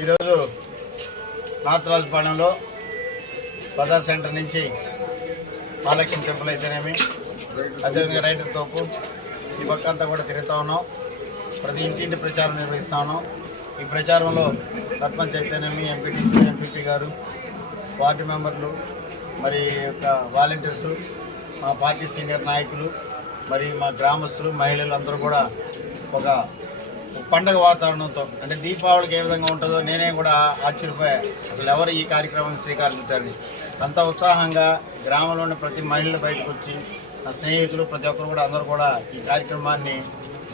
ఈరోజు నాథరాజుపాలెంలో బజార్ సెంటర్ నుంచి మహాలక్ష్మి టెంపుల్ అయితేనేమి అదేవిధంగా రైటర్ తోపు ఈ పక్క అంతా కూడా తిరుగుతూ ఉన్నాం. ప్రతి ఇంటింటి ప్రచారం నిర్వహిస్తూ ఉన్నాం. ఈ ప్రచారంలో సర్పంచ్ అయితేనేమి ఎంపీటీసీ ఎంపీపీ గారు వార్డు మెంబర్లు మరి యొక్క వాలంటీర్సు మా పార్టీ సీనియర్ నాయకులు మరి మా గ్రామస్తులు మహిళలు అందరూ కూడా ఒక పండగ వాతావరణంతో అంటే దీపావళికి ఏ విధంగా ఉంటుందో నేనే కూడా ఆశ్చర్యపోయా. అసలు ఎవరు ఈ కార్యక్రమాన్ని శ్రీకారం చుట్టారని అంత ఉత్సాహంగా గ్రామంలోని ప్రతి మహిళలు బయటకు వచ్చి నా స్నేహితులు ప్రతి ఒక్కరు కూడా అందరూ కూడా ఈ కార్యక్రమాన్ని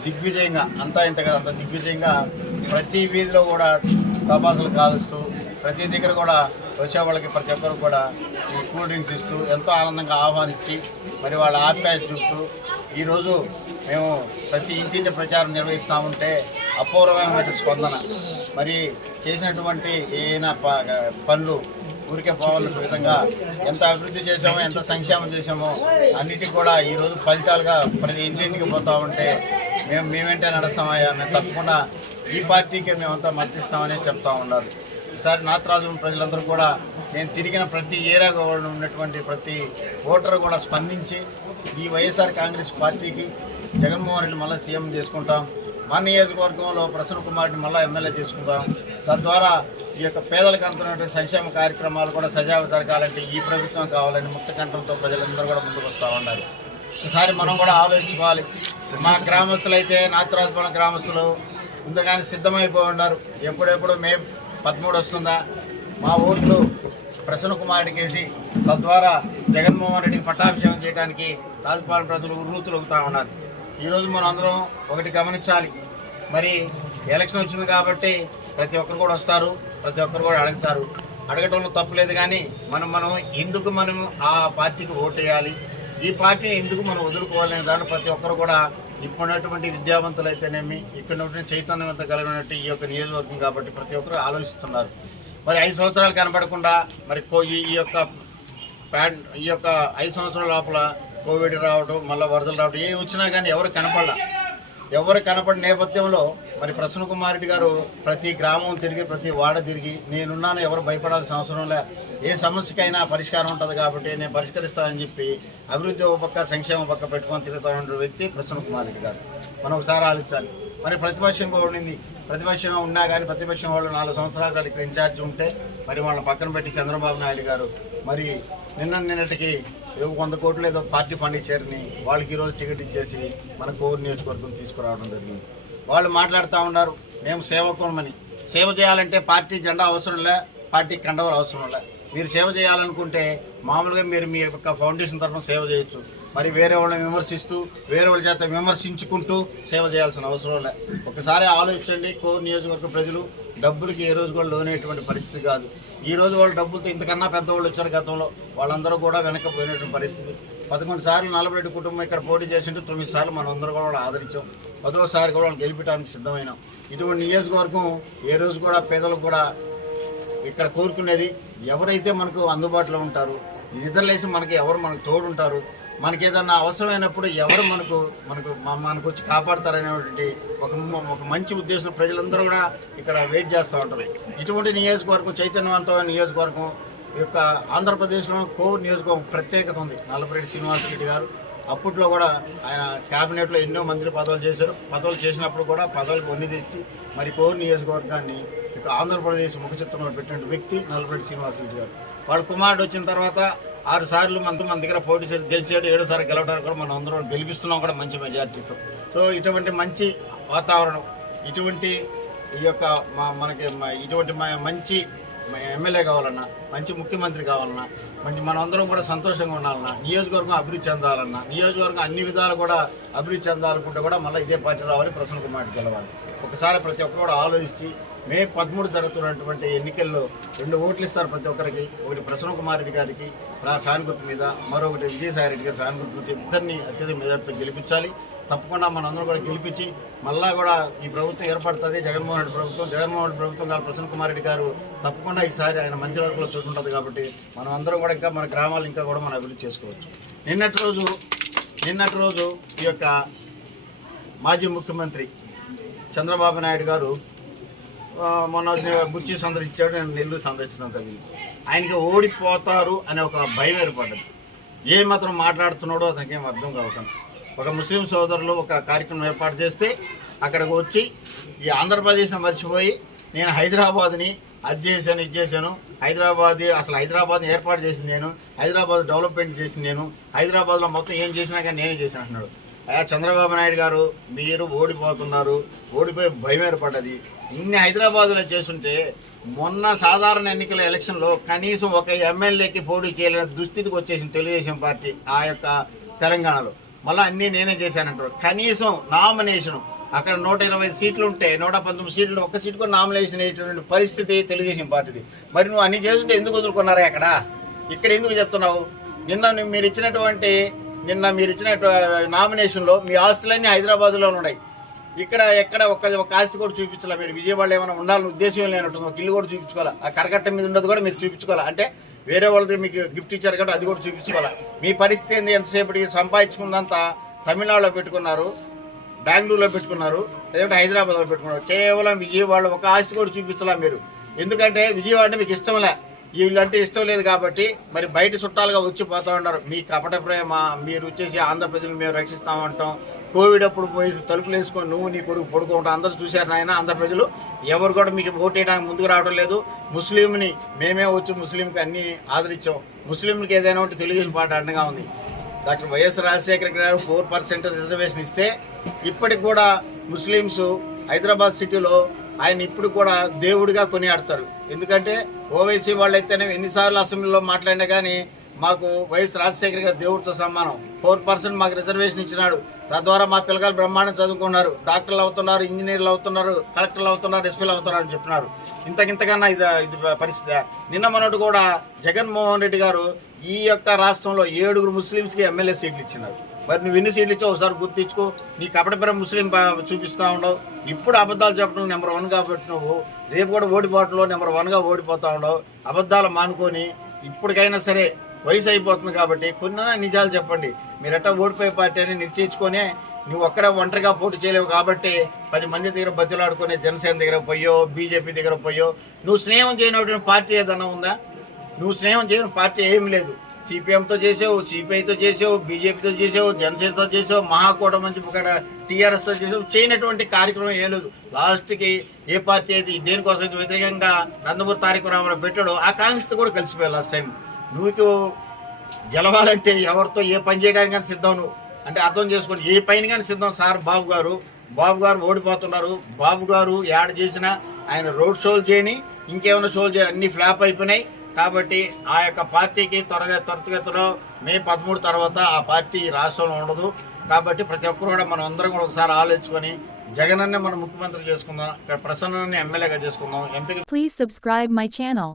దిగ్విజయంగా అంతా ఇంత కదా అంత దిగ్విజయంగా ప్రతి వీధిలో కూడా టపాసులు కాలుస్తూ ప్రతి దగ్గర కూడా వచ్చే వాళ్ళకి ప్రతి ఒక్కరు కూడా ఈ కూల్ డ్రింక్స్ ఇస్తూ ఎంతో ఆనందంగా ఆహ్వానిస్తూ మరి వాళ్ళ ఆప్యాయత చూస్తూ ఈరోజు మేము ప్రతి ఇంటింటి ప్రచారం నిర్వహిస్తూ ఉంటే అపూర్వమైన స్పందన. మరి చేసినటువంటి ఏదైనా పనులు ఊరికే పోవాలన్న విధంగా ఎంత అభివృద్ధి చేసామో ఎంత సంక్షేమం చేసామో అన్నిటికీ కూడా ఈరోజు ఫలితాలుగా ప్రతి ఇంటింటికి పోతూ ఉంటే మేము మేమేంటే నడుస్తామయ్యా మేము తప్పకుండా ఈ పార్టీకే మేమంతా మద్దతిస్తామని చెప్తా ఉండాలి ఈసారి నాథరాజు ప్రజలందరూ కూడా నేను తిరిగిన ప్రతి ఏరియాగా ఉన్నటువంటి ప్రతి ఓటరు కూడా స్పందించి ఈ వైఎస్ఆర్ కాంగ్రెస్ పార్టీకి జగన్మోహన్ రెడ్డి మళ్ళీ సీఎం చేసుకుంటాం. మా నియోజకవర్గంలో ప్రసన్న కుమార్ని మళ్ళీ ఎమ్మెల్యే చేసుకుంటాం. తద్వారా ఈ యొక్క పేదలకు అందుతున్నటువంటి సంక్షేమ కార్యక్రమాలు కూడా సజావు జరగాలంటే ఈ ప్రభుత్వం కావాలని ముక్త కంఠంతో ప్రజలందరూ కూడా ముందుకు వస్తూ ఉండాలి ఒకసారి మనం కూడా ఆలోచించుకోవాలి. మా గ్రామస్తులు అయితే నాథరాజపురం గ్రామస్తులు ముందుగానే సిద్ధమైపోయి ఉన్నారు ఎప్పుడెప్పుడు మే పదమూడు వస్తుందా? మా ఓట్లు ప్రసన్న కుమారుడికి వేసి తద్వారా జగన్మోహన్ రెడ్డికి పట్టాభిషేకం చేయడానికి రాజపాలన ప్రజలు ఉర్రూతులుగుతూ ఉన్నారు. ఈరోజు మనం అందరం ఒకటి గమనించాలి. మరి ఎలక్షన్ వచ్చింది కాబట్టి ప్రతి ఒక్కరు కూడా వస్తారు ప్రతి ఒక్కరు కూడా అడుగుతారు. అడగటంలో తప్పులేదు కానీ మనం మనం ఎందుకు మనం ఆ పార్టీకి ఓటు వేయాలి ఈ పార్టీని ఎందుకు మనం వదులుకోవాలనే దాన్ని ప్రతి ఒక్కరు కూడా ఇప్పుడున్నటువంటి విద్యావంతులు అయితేనేమి ఇక్కడ చైతన్యవంత కలిగినట్టు ఈ యొక్క నియోజకవర్గం కాబట్టి ప్రతి ఒక్కరు ఆలోచిస్తున్నారు. మరి ఐదు సంవత్సరాలు కనపడకుండా మరి ఈ ఈ యొక్క ప్యాడ్ ఈ యొక్క ఐదు సంవత్సరాల లోపల కోవిడ్ రావడం మళ్ళీ వరదలు రావడం ఏ వచ్చినా కానీ ఎవరు కనపడాల. ఎవరు కనపడిన నేపథ్యంలో మరి ప్రసన్న కుమార్ రెడ్డి గారు ప్రతి గ్రామం తిరిగి ప్రతి వాడ తిరిగి నేనున్నాను ఎవరు భయపడాల్సిన అవసరం లే. ఏ సమస్యకైనా పరిష్కారం ఉంటుంది కాబట్టి నేను పరిష్కరిస్తానని చెప్పి అభివృద్ధి ఒక పక్క సంక్షేమం పక్క పెట్టుకొని తిరుగుతున్న వ్యక్తి ప్రసన్న కుమార్ రెడ్డి గారు. మనం ఒకసారి ఆలోచించాలి. మరి ప్రతిపక్షం కూడా ఉండింది. ప్రతిపక్షం ఉన్నా కానీ ప్రతిపక్షం వాళ్ళు నాలుగు సంవత్సరాలు వాళ్ళకి ఇక్కడ ఇన్ఛార్జ్ ఉంటే మరి వాళ్ళని పక్కన పెట్టి చంద్రబాబు నాయుడు గారు మరి నిన్న నిన్నటికి ఏదో వంద కోట్లు ఏదో పార్టీ ఫండ్ ఇచ్చారని వాళ్ళకి ఈరోజు టికెట్ ఇచ్చేసి మన కోరు నియోజకవర్గం తీసుకురావడం జరిగింది. వాళ్ళు మాట్లాడుతూ ఉన్నారు మేము సేవకులమని. సేవ చేయాలంటే పార్టీ జెండా అవసరం లే పార్టీ కండవలు అవసరం లే. మీరు సేవ చేయాలనుకుంటే మామూలుగా మీరు మీ యొక్క ఫౌండేషన్ తరఫున సేవ చేయొచ్చు. మరి వేరే వాళ్ళని విమర్శిస్తూ వేరే వాళ్ళ చేత విమర్శించుకుంటూ సేవ చేయాల్సిన అవసరం లే. ఒకసారి ఆలోచించండి కోరు నియోజకవర్గ ప్రజలు డబ్బులకి ఏ రోజు కూడా లోనేటువంటి పరిస్థితి కాదు. ఈ రోజు వాళ్ళ డబ్బులతో ఇంతకన్నా పెద్దవాళ్ళు వచ్చారు గతంలో వాళ్ళందరూ కూడా వెనకపోయినటువంటి పరిస్థితి. పదకొండు సార్లు నలభై కుటుంబం ఇక్కడ పోటీ చేసింటూ తొమ్మిది సార్లు మనం అందరూ కూడా ఆదరించాం. పదోసారి కూడా గెలిపించడానికి సిద్ధమైనాం. ఇటువంటి నియోజకవర్గం ఏ రోజు కూడా పేదలకు కూడా ఇక్కడ కోరుకునేది ఎవరైతే మనకు అందుబాటులో ఉంటారు నిద్రలేసి మనకి ఎవరు మనకు తోడుంటారు మనకి ఏదన్నా అవసరమైనప్పుడు ఎవరు మనకు మనకు మనకు వచ్చి కాపాడతారనేటువంటి ఒక ఒక మంచి ఉద్దేశం ప్రజలందరూ కూడా ఇక్కడ వెయిట్ చేస్తూ ఉంటారు. ఇటువంటి నియోజకవర్గం చైతన్యవంతమైన నియోజకవర్గం యొక్క ఆంధ్రప్రదేశ్లో కోర్ నియోజకవర్గం ప్రత్యేకత ఉంది. నల్లపరెడ్డి శ్రీనివాసరెడ్డి గారు అప్పట్లో కూడా ఆయన క్యాబినెట్లో ఎన్నో మంత్రి పదవులు చేశారు. పదవులు చేసినప్పుడు కూడా పదవులు పొంది తెచ్చి మరి కోరు నియోజకవర్గాన్ని ఇక ఆంధ్రప్రదేశ్ ముఖ చిత్రంలో పెట్టిన వ్యక్తి నల్లపరెడ్డి శ్రీనివాసరెడ్డి గారు. వాళ్ళ కుమారుడు వచ్చిన తర్వాత ఆరు సార్లు మనతో మన దగ్గర పోటీ చేసి గెలిచాడు ఏడోసారి గెలవడానికి కూడా మనం అందరం గెలిపిస్తున్నాం కూడా మంచి మెజార్టీతో సో ఇటువంటి మంచి వాతావరణం ఇటువంటి ఈ యొక్క మా- మనకి ఇటువంటి మంచి ఎమ్మెల్యే కావాలన్నా మంచి ముఖ్యమంత్రి కావాలన్నా మంచి మనం అందరం కూడా సంతోషంగా ఉండాలన్నా నియోజకవర్గం అభివృద్ధి చెందాలన్నా నియోజకవర్గం అన్ని విధాలు కూడా అభివృద్ధి చెందాలనుకుంటే కూడా మళ్ళీ ఇదే పార్టీ రావాలి ప్రసన్న కుమార్ గెలవాలి. ఒకసారి ప్రతి ఒక్కరు కూడా ఆలోచించి మే పదమూడు జరుగుతున్నటువంటి ఎన్నికల్లో రెండు ఓట్లు ఇస్తారు ప్రతి ఒక్కరికి. ఒకటి ప్రసన్న కుమార్ రెడ్డి గారికి ఫ్యాన్ గుర్తు మీద మరొకటి విజయసాయి రెడ్డి గారి ఫ్యాన్ గుర్తు మీద ఇద్దరిని అత్యధిక మెజార్టీతో గెలిపించాలి. తప్పకుండా మనందరం కూడా గెలిపించి మళ్ళా కూడా ఈ ప్రభుత్వం ఏర్పడుతుంది. జగన్మోహన్ రెడ్డి ప్రభుత్వం జగన్మోహన్ రెడ్డి ప్రభుత్వం గారు ప్రసన్న కుమార్ రెడ్డి గారు తప్పకుండా ఈసారి ఆయన మంత్రివర్గంలో చోటు ఉంటుంది కాబట్టి మనం అందరం కూడా ఇంకా మన గ్రామాలు ఇంకా కూడా మనం అభివృద్ధి చేసుకోవచ్చు. నిన్నటి రోజు నిన్నటి రోజు ఈ యొక్క మాజీ ముఖ్యమంత్రి చంద్రబాబు నాయుడు గారు మొన్న బుచ్చి సందర్శించాడు నేను నెల్లూరు సందర్శించడం కలిగింది ఆయనకి ఓడిపోతారు అనే ఒక భయం ఏర్పడ్డది. ఏ మాత్రం మాట్లాడుతున్నాడో అతనికి ఏం అర్థం కావకుండా ఒక ముస్లిం సోదరులు ఒక కార్యక్రమం ఏర్పాటు చేస్తే అక్కడికి వచ్చి ఈ ఆంధ్రప్రదేశ్ని మర్చిపోయి నేను హైదరాబాద్ని అది చేశాను ఇది చేశాను. హైదరాబాద్ అసలు హైదరాబాద్ని ఏర్పాటు చేసింది నేను. హైదరాబాద్ డెవలప్మెంట్ చేసింది నేను. హైదరాబాద్లో మొత్తం ఏం చేసినా కానీ నేనే చేశాను అంటున్నాడు. అయ్యా చంద్రబాబు నాయుడు గారు మీరు ఓడిపోతున్నారు. ఓడిపోయి భయం ఏర్పడ్డది. ఇన్ని హైదరాబాద్లో చేస్తుంటే మొన్న సాధారణ ఎన్నికల ఎలక్షన్లో కనీసం ఒక ఎమ్మెల్యేకి పోటీ చేయలేని దుస్థితికి వచ్చేసింది తెలుగుదేశం పార్టీ ఆ యొక్క తెలంగాణలో. మళ్ళీ అన్నీ నేనే చేశానంటారు. కనీసం నామినేషన్ అక్కడ నూట ఇరవై సీట్లు ఉంటే నూట పంతొమ్మిది సీట్లు ఒక్క సీట్ కూడా నామినేషన్ అయ్యేటువంటి పరిస్థితి తెలుగుదేశం పార్టీది. మరి నువ్వు అన్ని చేస్తుంటే ఎందుకు వదులుకున్నారా అక్కడ? ఇక్కడ ఎందుకు చెప్తున్నావు? నిన్న మీరు ఇచ్చినటువంటి నిన్న మీరు ఇచ్చిన నామినేషన్లో మీ ఆస్తులన్నీ హైదరాబాద్లో ఉన్నాయి. ఇక్కడ ఎక్కడ ఒక్క ఒక ఆస్తి కూడా చూపించాలా. మీరు విజయవాడలో ఏమైనా ఉండాలని ఉద్దేశం లేనట్టు ఒక ఇల్లు కూడా చూపించుకోవాలా? ఆ కరకట్ట మీద ఉండదు కూడా మీరు చూపించుకోవాలా? అంటే వేరే వాళ్ళది మీకు గిఫ్ట్ ఇచ్చారు కాబట్టి అది కూడా చూపించుకోవాలా? మీ పరిస్థితి ఏంది? ఎంతసేపటికి సంపాదించుకున్నంతా తమిళనాడులో పెట్టుకున్నారు బెంగళూరులో పెట్టుకున్నారు లేదంటే హైదరాబాద్లో పెట్టుకున్నారు. కేవలం విజయవాడలో ఒక ఆస్తి కూడా చూపించాలా మీరు. ఎందుకంటే విజయవాడ అంటే మీకు ఇష్టంలే వీళ్ళంటే ఇష్టం లేదు కాబట్టి మరి బయట చుట్టాలుగా వచ్చి పోతా ఉన్నారు. మీ కపట ప్రేమ మీరు వచ్చేసి ఆంధ్రప్రజలు మేము రక్షిస్తామంటాం కోవిడ్ అప్పుడు పోయి తలుపులు వేసుకొని నువ్వు నీ కొడుకు పడుకుంటాం అందరూ చూశారు నాయన ఆంధ్ర ప్రజలు. ఎవరు కూడా మీకు ఓటు వేయడానికి ముందుకు రావడం లేదు. ముస్లింని మేమే వచ్చి ముస్లింకి అన్ని ఆదరించాం. ముస్లింకి ఏదైనా ఉంటే తెలుగుదేశం పార్టీ అండగా ఉంది. డాక్టర్ వైఎస్ రాజశేఖర గారు ఫోర్ పర్సెంట్ రిజర్వేషన్ ఇస్తే ఇప్పటికి కూడా ముస్లిమ్స్ హైదరాబాద్ సిటీలో ఆయన ఇప్పుడు కూడా దేవుడిగా కొనియాడతారు. ఎందుకంటే ఓవైసీ వాళ్ళైతేనే ఎన్నిసార్లు అసెంబ్లీలో మాట్లాడినా కానీ మాకు వైఎస్ రాజశేఖర్ గారు దేవుడితో సమానం. ఫోర్ పర్సెంట్ మాకు రిజర్వేషన్ ఇచ్చినాడు. తద్వారా మా పిల్లగాలు బ్రహ్మాండం చదువుకున్నారు. డాక్టర్లు అవుతున్నారు ఇంజనీర్లు అవుతున్నారు కలెక్టర్లు అవుతున్నారు ఎస్పీలు అవుతున్నారు అని చెప్పినారు. ఇంతకింతకన్నా ఇది ఇది పరిస్థితి. నిన్న మొన్నటి కూడా జగన్మోహన్ రెడ్డి గారు ఈ యొక్క రాష్ట్రంలో ఏడుగురు ముస్లింస్కి ఎమ్మెల్యే సీట్లు ఇచ్చినారు. మరి నువ్వు ఎన్ని సీట్లు ఇచ్చావు ఒకసారి గుర్తించుకో నీ కపటపరం ముస్లిం చూపిస్తూ ఉండవు. ఇప్పుడు అబద్ధాలు చెప్పడం నెంబర్ వన్ కాబట్టి నువ్వు రేపు కూడా ఓడిపోవడంలో నెంబర్ వన్గా ఓడిపోతా ఉండవు. అబద్ధాలు మానుకొని ఇప్పటికైనా సరే వయసు అయిపోతుంది కాబట్టి కొన్ని నిజాలు చెప్పండి. మీరెట్టా ఓడిపోయే పార్టీ అని నిశ్చయించుకొని నువ్వు ఒక్కడ ఒంటరిగా పోటీ చేయలేవు కాబట్టి పది మంది దగ్గర బతులాడుకునే జనసేన దగ్గర పోయో బీజేపీ దగ్గర పోయో నువ్వు స్నేహం చేయనటువంటి పార్టీ ఏదన్నా ఉందా? నువ్వు స్నేహం చేయని పార్టీ ఏం లేదు. సిపిఎంతో చేసావు సిపిఐతో చేసావు బీజేపీతో చేసావు జనసేనతో చేసావు మహాకూటమి చెప్పి ఇక్కడ టీఆర్ఎస్తో చేసావు చేయనటువంటి కార్యక్రమం ఏం లేదు. లాస్ట్కి ఏ పార్టీ అయితే దేనికోసం అయితే వ్యతిరేకంగా నందమూరి తారక రామారావు పెట్టాడో ఆ కాంగ్రెస్ కూడా కలిసిపోయావు లాస్ట్ టైం నువ్వు గెలవాలంటే ఎవరితో ఏ పని చేయడానికి కానీ సిద్ధం నువ్వు. అంటే అర్థం చేసుకోండి ఏ పైన కానీ సిద్ధం సార్ బాబు గారు. బాబు గారు ఓడిపోతున్నారు. బాబు గారు యాడ్ చేసినా ఆయన రోడ్ షోలు చేయని ఇంకేమైనా షోలు చేయని అన్ని ఫ్లాప్ అయిపోయినాయి. కాబట్టి ఆ యొక్క పార్టీకి త్వరగా త్వరితగతిలో మే పదమూడు తర్వాత ఆ పార్టీ రాష్ట్రంలో ఉండదు. కాబట్టి ప్రతి ఒక్కరు కూడా మనం అందరం కూడా ఒకసారి ఆలోచించుకొని జగనన్నే మనం ముఖ్యమంత్రి చేసుకుందాం ఇక్కడ ప్రసన్నని ఎమ్మెల్యేగా చేసుకుందాం. MP please subscribe my channel